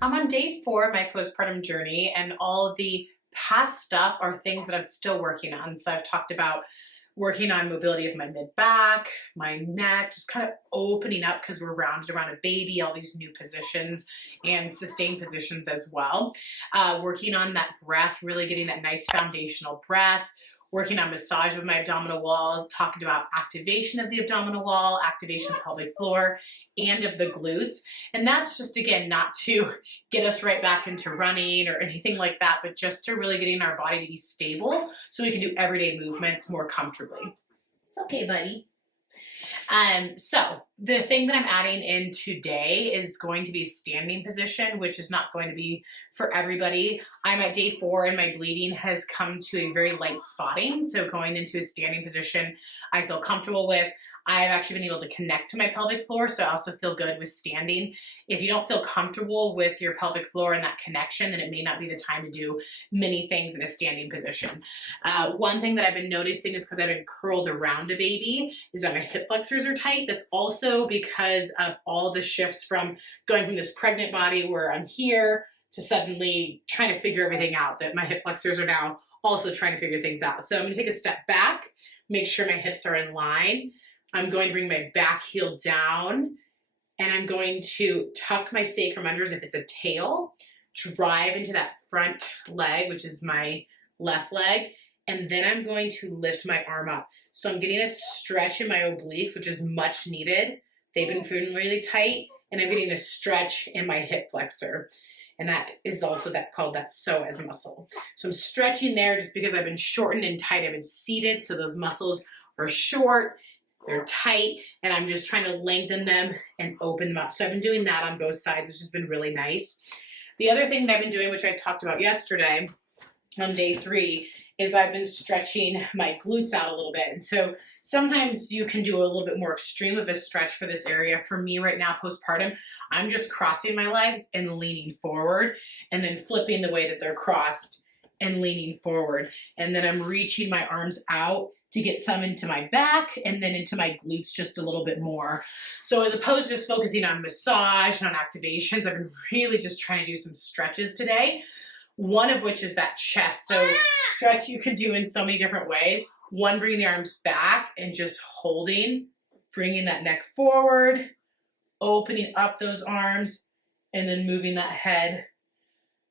I'm on day 4 of my postpartum journey, and all of the past stuff are things that I'm still working on. So I've talked about working on mobility of my mid-back, my neck, just kind of opening up because we're rounded around a baby, all these new positions and sustained positions as well. Working on that breath, really getting that nice foundational breath, working on massage of my abdominal wall, talking about activation of the abdominal wall, activation of pelvic floor, and of the glutes. And that's just, again, not to get us right back into running or anything like that, but just to really getting our body to be stable so we can do everyday movements more comfortably. It's okay, buddy. So the thing that I'm adding in today is going to be a standing position, which is not going to be for everybody. I'm at day 4 and my bleeding has come to a very light spotting. So going into a standing position, I feel comfortable with. I've actually been able to connect to my pelvic floor, so I also feel good with standing. If you don't feel comfortable with your pelvic floor and that connection, then it may not be the time to do many things in a standing position. One thing that I've been noticing is because I've been curled around a baby is that my hip flexors are tight. That's also because of all the shifts from going from this pregnant body where I'm here to suddenly trying to figure everything out, that my hip flexors are now also trying to figure things out. So I'm going to take a step back, make sure my hips are in line. I'm going to bring my back heel down, and I'm going to tuck my sacrum under as if it's a tail, drive into that front leg, which is my left leg, and then I'm going to lift my arm up. So I'm getting a stretch in my obliques, which is much needed. They've been feeling really tight, and I'm getting a stretch in my hip flexor. And that is also called that psoas muscle. So I'm stretching there just because I've been shortened and tight. I've been seated, so those muscles are short. They're tight, and I'm just trying to lengthen them and open them up. So I've been doing that on both sides, which has been really nice. The other thing that I've been doing, which I talked about yesterday on day 3, is I've been stretching my glutes out a little bit. And so sometimes you can do a little bit more extreme of a stretch for this area. For me right now, postpartum, I'm just crossing my legs and leaning forward and then flipping the way that they're crossed and leaning forward. And then I'm reaching my arms out to get some into my back and then into my glutes just a little bit more. So as opposed to just focusing on massage and on activations, I've been really just trying to do some stretches today. One of which is that chest. So stretch you can do in so many different ways. One, bringing the arms back and just holding, bringing that neck forward, opening up those arms, and then moving that head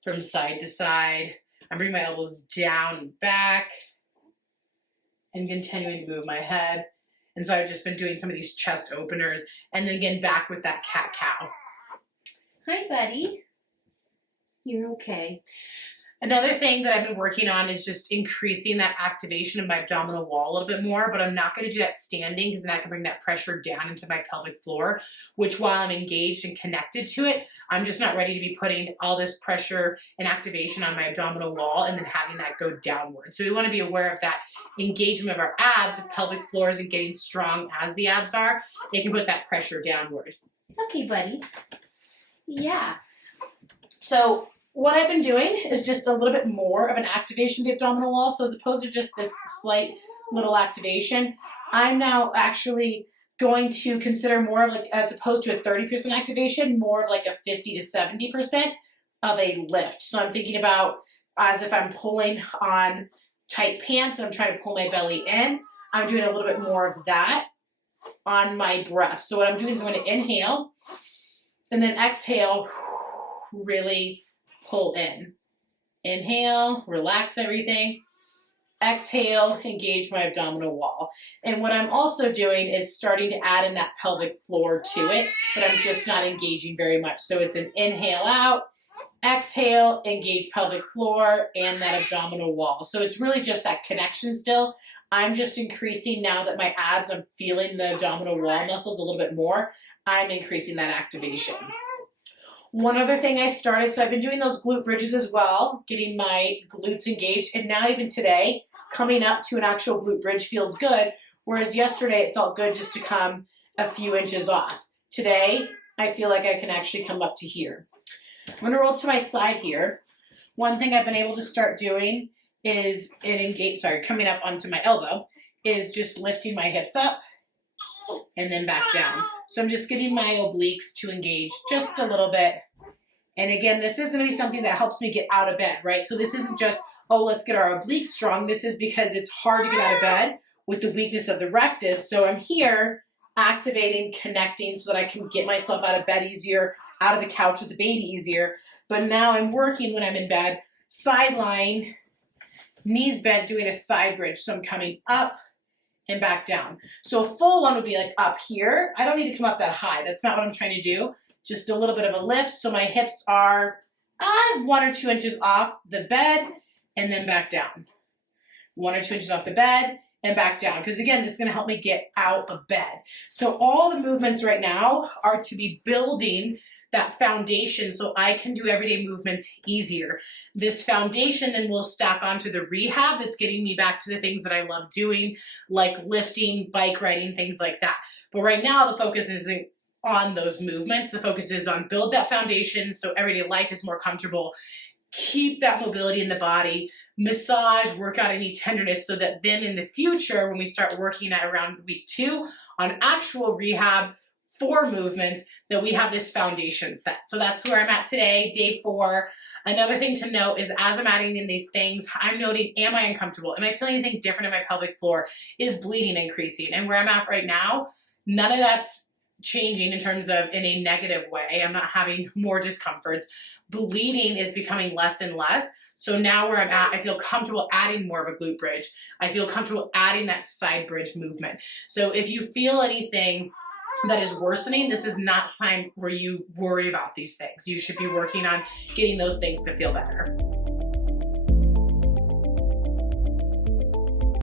from side to side. I'm bringing my elbows down and back, and continuing to move my head. And so I've just been doing some of these chest openers, and then again back with that cat-cow. Hi, buddy. You're okay. Another thing that I've been working on is just increasing that activation of my abdominal wall a little bit more, but I'm not going to do that standing because then I can bring that pressure down into my pelvic floor, which while I'm engaged and connected to it, I'm just not ready to be putting all this pressure and activation on my abdominal wall and then having that go downward. So we want to be aware of that engagement of our abs. If pelvic floor isn't getting strong as the abs are, they can put that pressure downward. It's okay, buddy. Yeah. So what I've been doing is just a little bit more of an activation of the abdominal wall. So as opposed to just this slight little activation, I'm now actually going to consider more of like, as opposed to a 30% activation, more of like a 50 to 70% of a lift. So I'm thinking about as if I'm pulling on tight pants and I'm trying to pull my belly in, I'm doing a little bit more of that on my breath. So what I'm doing is I'm going to inhale and then exhale, really pull in. Inhale, relax everything. Exhale, engage my abdominal wall. And what I'm also doing is starting to add in that pelvic floor to it, but I'm just not engaging very much. So it's an inhale out, exhale, engage pelvic floor and that abdominal wall. So it's really just that connection still. I'm just increasing now that my abs, I'm feeling the abdominal wall muscles a little bit more. I'm increasing that activation. One other thing I started, so I've been doing those glute bridges as well, getting my glutes engaged, and now even today, coming up to an actual glute bridge feels good, whereas yesterday it felt good just to come a few inches off. Today, I feel like I can actually come up to here. I'm going to roll to my side here. One thing I've been able to start doing is coming up onto my elbow, is just lifting my hips up and then back down. So I'm just getting my obliques to engage just a little bit And again, this is going to be something that helps me get out of bed, right? So this isn't just, oh, let's get our obliques strong. This is because it's hard to get out of bed with the weakness of the rectus. So I'm here activating, connecting so that I can get myself out of bed easier, out of the couch with the baby easier. But now I'm working when I'm in bed, side lying, knees bent, doing a side bridge. So I'm coming up and back down. So a full one would be like up here. I don't need to come up that high. That's not what I'm trying to do. Just a little bit of a lift. So my hips are 1 or 2 inches off the bed and then back down. 1 or 2 inches off the bed and back down. Because again, this is going to help me get out of bed. So all the movements right now are to be building that foundation so I can do everyday movements easier. This foundation then will stack onto the rehab that's getting me back to the things that I love doing, like lifting, bike riding, things like that. But right now the focus isn't on those movements. The focus is on build that foundation so everyday life is more comfortable. Keep that mobility in the body, massage, work out any tenderness so that then in the future, when we start working at around week 2 on actual rehab for movements, that we have this foundation set. So that's where I'm at today, day 4. Another thing to note is as I'm adding in these things, I'm noting, am I uncomfortable? Am I feeling anything different in my pelvic floor? Is bleeding increasing? And where I'm at right now, none of that's changing in terms of in a negative way. I'm not having more discomforts. Bleeding is becoming less and less. So now where I'm at, I feel comfortable adding more of a glute bridge. I feel comfortable adding that side bridge movement. So if you feel anything that is worsening, this is not time where you worry about these things. You should be working on getting those things to feel better.